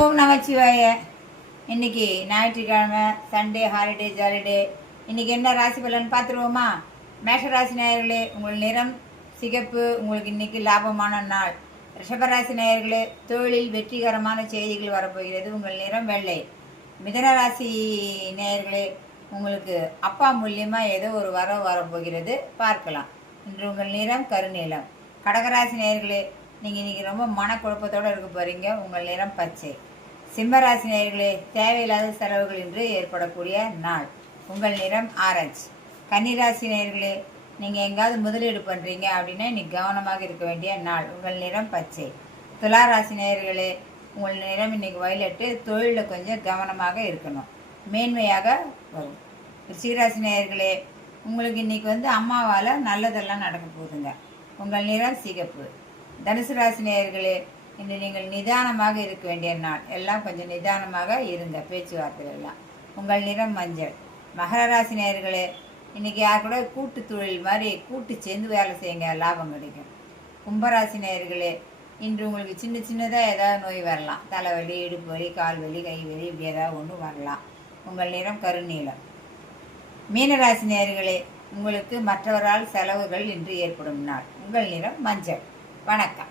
ஓம் நமச்சிவாய. இன்னைக்கு ஞாயிற்றுக்கிழமை, Sunday, holiday, ஜாலிடே. இன்னைக்கு என்ன ராசி பலன் பார்த்துருவோமா? மேஷராசி நேயர்களே, உங்கள் நிறம் சிகப்பு. உங்களுக்கு இன்னைக்கு லாபமான நாள். ரிஷபராசி நேயர்களே, தொழிலில் வெற்றிகரமான செய்திகள் வரப்போகிறது. உங்கள் நிறம் வெள்ளை. மிதனராசி நேயர்களே, உங்களுக்கு அப்பா மூலியமாக ஏதோ ஒரு வரவு வரப்போகிறது, பார்க்கலாம். இன்று உங்கள் நிறம் கருநீலம். கடகராசி நேயர்களே, நீங்கள் இன்றைக்கி ரொம்ப மனக்குழப்பத்தோடு இருக்க போகிறீங்க. உங்கள் நிறம் பச்சை. சிம்மராசி நேயர்களே, தேவையில்லாத செலவுகள் இன்று ஏற்படக்கூடிய நாள். உங்கள் நிறம் ஆரஞ்சு. கன்னிராசி நேயர்களே, நீங்கள் எங்காவது முதலீடு பண்ணுறீங்க அப்படின்னா இன்னைக்கு கவனமாக இருக்க வேண்டிய நாள். உங்கள் நிறம் பச்சை. துளாராசி நேயர்களே, உங்கள் நிறம் இன்னைக்கு வயலட்டு. தொழிலில் கொஞ்சம் கவனமாக இருக்கணும், மேன்மையாக வரும். ரிஷிகராசி நேயர்களே, உங்களுக்கு இன்றைக்கி அம்மாவால் நல்லதெல்லாம் நடக்க போகுதுங்க. உங்கள் நிறம் சிகப்பு. தனுசு ராசி நேயர்களே, இன்று நீங்கள் நிதானமாக இருக்க வேண்டிய நாள். எல்லாம் கொஞ்சம் நிதானமாக இருங்க பேச்சுவார்த்தைகள் எல்லாம். உங்கள் நிறம் மஞ்சள். மகர ராசி நேயர்களே, இன்றைக்கி யார் கூட கூட்டு தொழில் மாதிரி கூட்டு சேர்ந்து வேலை செய்யுங்க, லாபம் கிடைக்கும். கும்பராசி நேயர்களே, இன்று உங்களுக்கு சின்ன சின்னதாக ஏதாவது நோய் வரலாம். தலைவலி, இடுப்பு வலி, கால் வலி, கை வலி, இப்படி ஏதாவது ஒன்று வரலாம். உங்கள் நிறம் கருநீலம். மீனராசி நேயர்களே, உங்களுக்கு மற்றவரால் செலவுகள் இன்று ஏற்படும் நாள். உங்கள் நிறம் மஞ்சள். வணக்கம்.